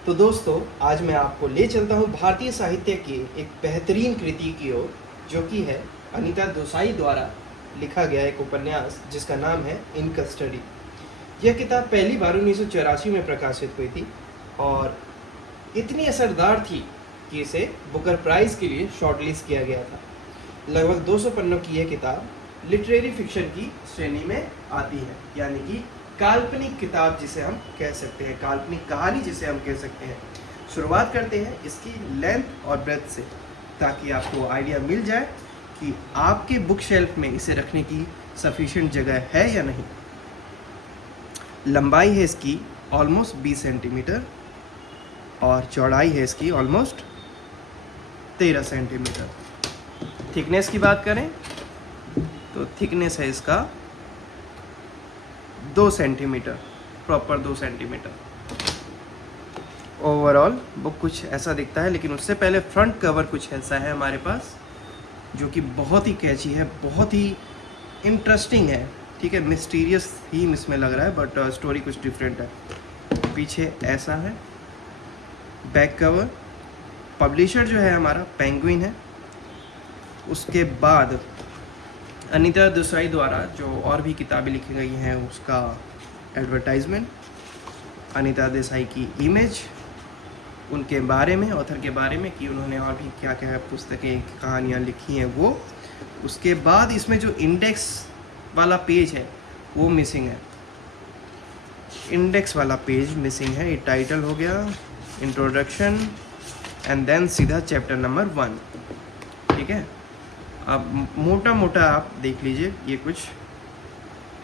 तो दोस्तों, आज मैं आपको ले चलता हूँ भारतीय साहित्य की एक बेहतरीन कृति की ओर, जो कि है अनीता देसाई द्वारा लिखा गया एक उपन्यास जिसका नाम है इन कस्टडी। यह किताब पहली बार 1984 में प्रकाशित हुई थी और इतनी असरदार थी कि इसे बुकर प्राइज़ के लिए शॉर्टलिस्ट किया गया था। लगभग 200 पन्नों की यह किताब लिटरेरी फिक्शन की श्रेणी में आती है, यानी कि काल्पनिक किताब जिसे हम कह सकते हैं, काल्पनिक कहानी जिसे हम कह सकते हैं। शुरुआत करते हैं इसकी लेंथ और ब्रेथ से, ताकि आपको आइडिया मिल जाए कि आपके बुक शेल्फ में इसे रखने की सफिशिएंट जगह है या नहीं। लंबाई है इसकी ऑलमोस्ट 20 सेंटीमीटर और चौड़ाई है इसकी ऑलमोस्ट 13 सेंटीमीटर। थिकनेस की बात करें तो थिकनेस है इसका 2 centimetre, proper 2 centimetre. Overall book कुछ ऐसा दिखता है, लेकिन उससे पहले फ्रंट कवर कुछ ऐसा है हमारे पास, जो कि बहुत ही कैची है, बहुत ही इंटरेस्टिंग है। ठीक है, मिस्टीरियस थीम इसमें लग रहा है, बट स्टोरी कुछ डिफरेंट है। पीछे ऐसा है बैक कवर। पब्लिशर जो है हमारा पेंगुइन है। उसके बाद अनीता देसाई द्वारा जो और भी किताबें लिखी गई हैं उसका एडवर्टाइजमेंट, अनीता देसाई की इमेज, उनके बारे में, ऑथर के बारे में कि उन्होंने और भी क्या क्या पुस्तकें, कहानियाँ लिखी हैं वो। उसके बाद इसमें जो इंडेक्स वाला पेज है वो मिसिंग है, इंडेक्स वाला पेज मिसिंग है। ये टाइटल हो गया, इंट्रोडक्शन एंड देन सीधा चैप्टर नंबर 1। ठीक है, अब मोटा मोटा आप देख लीजिए, ये कुछ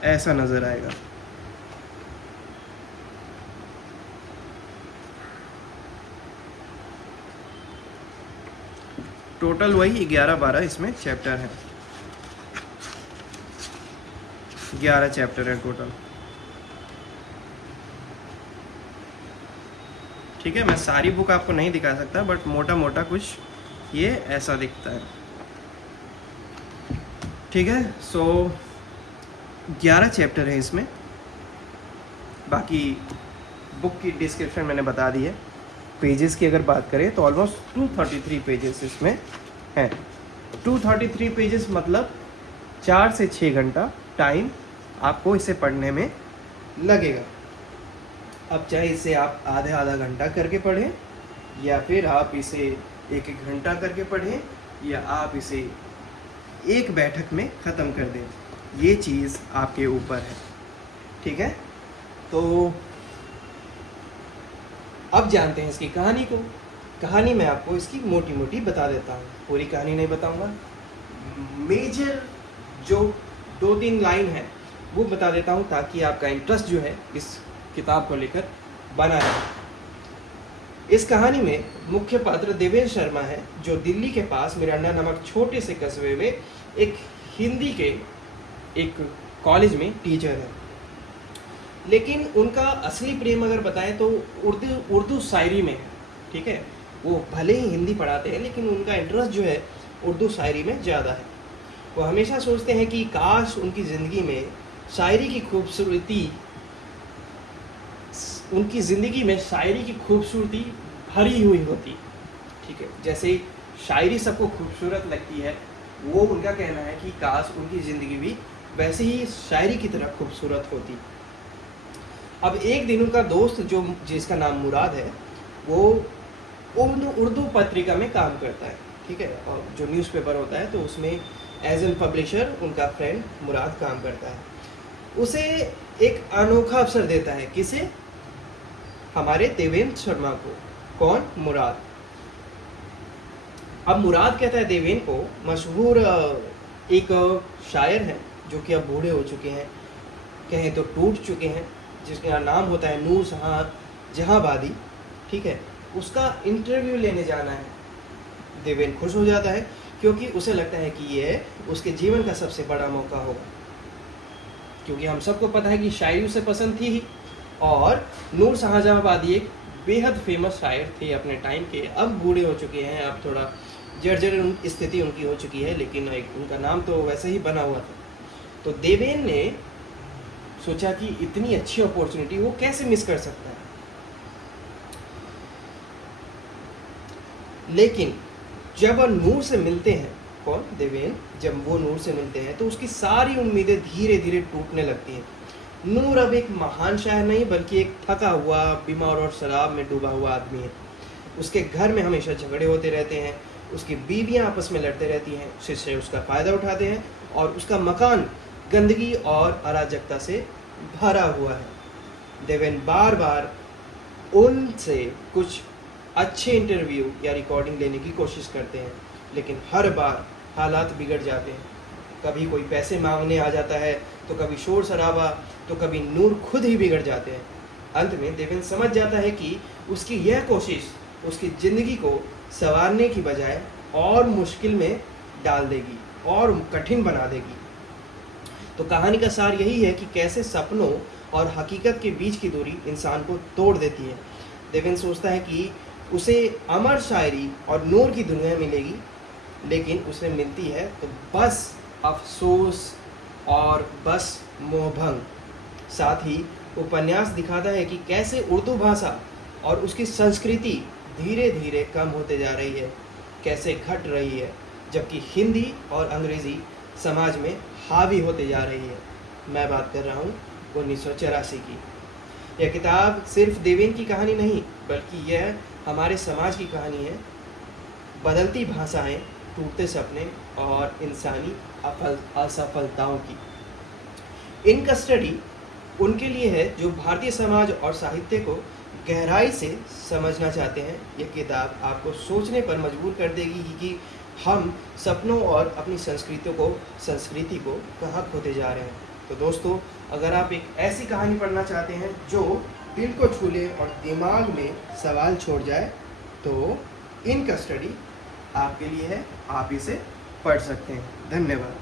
ऐसा नज़र आएगा। टोटल वही 11-12 इसमें चैप्टर है, 11 चैप्टर है टोटल। ठीक है, मैं सारी बुक आपको नहीं दिखा सकता, बट मोटा मोटा कुछ ये ऐसा दिखता है। ठीक है, सो 11 चैप्टर है इसमें। बाकी बुक की डिस्क्रिप्शन मैंने बता दी है। पेजेस की अगर बात करें तो ऑलमोस्ट 233 पेजेस इसमें हैं। 233 पेजेस मतलब 4 से 6 घंटा टाइम आपको इसे पढ़ने में लगेगा। अब चाहे इसे आप आधा घंटा करके पढ़ें, या फिर आप इसे 1-1 घंटा करके पढ़ें, या आप इसे एक बैठक में ख़त्म कर दें, ये चीज़ आपके ऊपर है। ठीक है, तो अब जानते हैं इसकी कहानी को। कहानी मैं आपको इसकी मोटी मोटी बता देता हूँ, पूरी कहानी नहीं बताऊँगा। मेजर जो 2-3 लाइन है वो बता देता हूँ, ताकि आपका इंटरेस्ट जो है इस किताब को लेकर बना रहे। इस कहानी में मुख्य पात्र देवेंद्र शर्मा है, जो दिल्ली के पास मिरांडा नामक छोटे से कस्बे में एक हिंदी के एक कॉलेज में टीचर है। लेकिन उनका असली प्रेम अगर बताएं तो उर्दू शायरी में है। ठीक है, वो भले ही हिंदी पढ़ाते हैं, लेकिन उनका इंटरेस्ट जो है उर्दू शायरी में ज़्यादा है। वो हमेशा सोचते हैं कि काश उनकी ज़िंदगी में शायरी की खूबसूरती, उनकी ज़िंदगी में शायरी की खूबसूरती भरी हुई होती। ठीक है, जैसे शायरी सबको खूबसूरत लगती है, वो उनका कहना है कि काश उनकी ज़िंदगी भी वैसे ही शायरी की तरह खूबसूरत होती। अब एक दिन उनका दोस्त जो जिसका नाम मुराद है, वो उर्दू पत्रिका में काम करता है। ठीक है, और जो न्यूज़पेपर होता है तो उसमें एज एन पब्लिशर उनका फ्रेंड मुराद काम करता है। उसे एक अनोखा अवसर देता है, किसे? हमारे देवेंद्र शर्मा को। कौन? मुराद। अब मुराद कहता है देवेंद्र को, मशहूर एक शायर है जो कि अब बूढ़े हो चुके हैं, कहें तो टूट चुके हैं, जिसका नाम होता है नूर जहांबादी। ठीक है, उसका इंटरव्यू लेने जाना है। देवेंद्र खुश हो जाता है, क्योंकि उसे लगता है कि ये उसके जीवन का सबसे बड़ा मौका होगा, क्योंकि हम सबको पता है कि शायरी उसे पसंद थी ही, और नूर जहांबादी एक बेहद फेमस शायर थे अपने टाइम के। अब बूढ़े हो चुके हैं, अब थोड़ा जर्जर स्थिति उनकी हो चुकी है, लेकिन उनका नाम तो वैसे ही बना हुआ था। तो देवेंद्र ने सोचा कि इतनी अच्छी अपॉर्चुनिटी वो कैसे मिस कर सकता है। लेकिन जब वह नूर से मिलते हैं, कौन, देवेन, जब वो नूर से मिलते हैं तो उसकी सारी उम्मीदें धीरे धीरे टूटने लगती हैं। नूर अब एक महान शायर नहीं बल्कि एक थका हुआ, बीमार और शराब में डूबा हुआ आदमी है। उसके घर में हमेशा झगड़े होते रहते हैं, उसकी बीवियां आपस में लड़ते रहती हैं, उससे उसका फ़ायदा उठाते हैं और उसका मकान गंदगी और अराजकता से भरा हुआ है। देवेन बार बार उनसे कुछ अच्छे इंटरव्यू या रिकॉर्डिंग लेने की कोशिश करते हैं, लेकिन हर बार हालात बिगड़ जाते हैं। कभी कोई पैसे मांगने आ जाता है, तो कभी शोर शराबा, तो कभी नूर खुद ही बिगड़ जाते हैं। अंत में देवेन समझ जाता है कि उसकी यह कोशिश उसकी ज़िंदगी को संवारने की बजाय और मुश्किल में डाल देगी और कठिन बना देगी। तो कहानी का सार यही है कि कैसे सपनों और हकीकत के बीच की दूरी इंसान को तोड़ देती है। देवेन सोचता है कि उसे अमर शायरी और नूर की दुनिया मिलेगी, लेकिन उसे मिलती है तो बस अफसोस और बस मोहभंग। साथ ही उपन्यास दिखाता है कि कैसे उर्दू भाषा और उसकी संस्कृति धीरे धीरे कम होते जा रही है, कैसे घट रही है, जबकि हिंदी और अंग्रेज़ी समाज में हावी होते जा रही है। मैं बात कर रहा हूँ 1984 की। यह किताब सिर्फ देवेन की कहानी नहीं बल्कि यह हमारे समाज की कहानी है। बदलती भाषाएं, टूटते सपने और इंसानी असफलताओं की। इनका स्टडी उनके लिए है जो भारतीय समाज और साहित्य को गहराई से समझना चाहते हैं। यह किताब आपको सोचने पर मजबूर कर देगी कि हम सपनों और अपनी संस्कृति को कहाँ खोते जा रहे हैं। तो दोस्तों, अगर आप एक ऐसी कहानी पढ़ना चाहते हैं जो दिल को छू ले और दिमाग में सवाल छोड़ जाए, तो इनका स्टडी आपके लिए है। आप इसे पढ़ सकते हैं। धन्यवाद।